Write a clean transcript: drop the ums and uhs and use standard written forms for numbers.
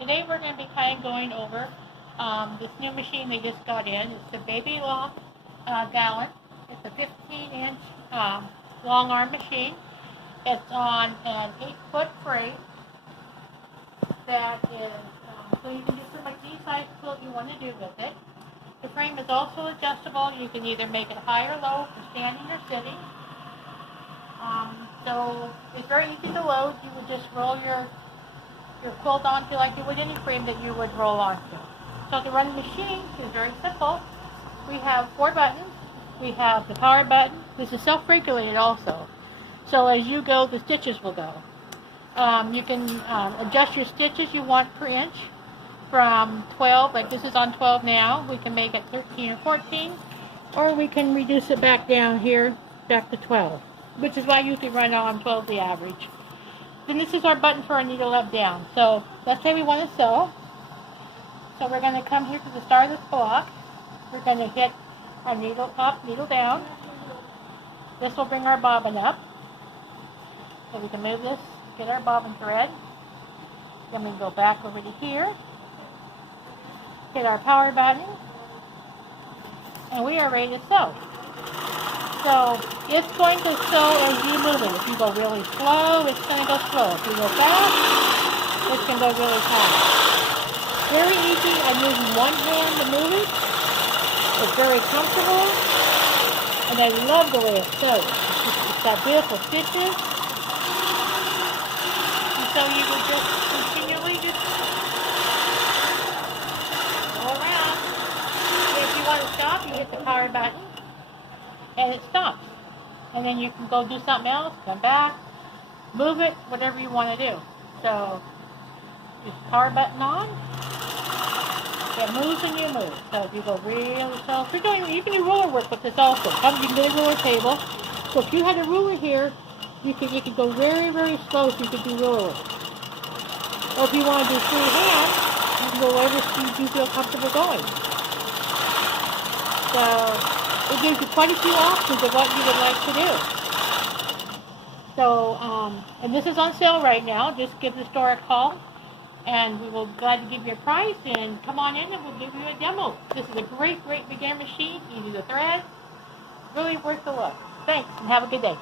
Today we're going to be kind of going over this new machine they just got in. It's the Baby Loft Gallant. It's a 15-inch long arm machine. It's on an 8-foot frame that is, so you can do pretty much any size quilt you want to do with it. The frame is also adjustable. You can either make it high or low for standing or sitting. So it's very easy to load. You would just roll your quilt onto like you would any frame that you would roll onto. So to run the machine is very simple. We have 4 buttons. We have the power button. This is self-regulated also. So as you go, the stitches will go. You can adjust your stitches you want per inch from 12, like this is on 12 now. We can make it 13 or 14, or we can reduce it back down here, back to 12, which is why I usually run on 12 the average. Then this is our button for our needle up down. So let's say we want to sew. So we're going to come here to the start of this block. We're going to hit our needle up, needle down. This will bring our bobbin up. So we can move this, get our bobbin thread. Then we go back over to here. Hit our power button. And we are ready to sew. So it's going to sew as you move it. If you go really slow, it's going to go slow. If you go fast, it's going to go really fast. Very easy. I'm using one hand to move it. It's very comfortable. And I love the way it sews. It's got beautiful stitches. And so you will just continually just go around. And if you want to stop, you hit the power button. And it stops. And then you can go do something else, come back, move it, whatever you want to do. So, just power button on. It moves and you move. So if you go really slow, if you're doing, you can do ruler work with this also. You can get a ruler table. So if you had a ruler here, you can go very, very slow so you can do ruler work. Or if you want to do freehand, you can go whatever speed you feel comfortable going. So it gives you quite a few options of what you would like to do. So, and this is on sale right now. Just give the store a call, and we will be glad to give you a price. And come on in, and we'll give you a demo. This is a great, great beginner machine. Easy to thread. Really worth the look. Thanks, and have a good day.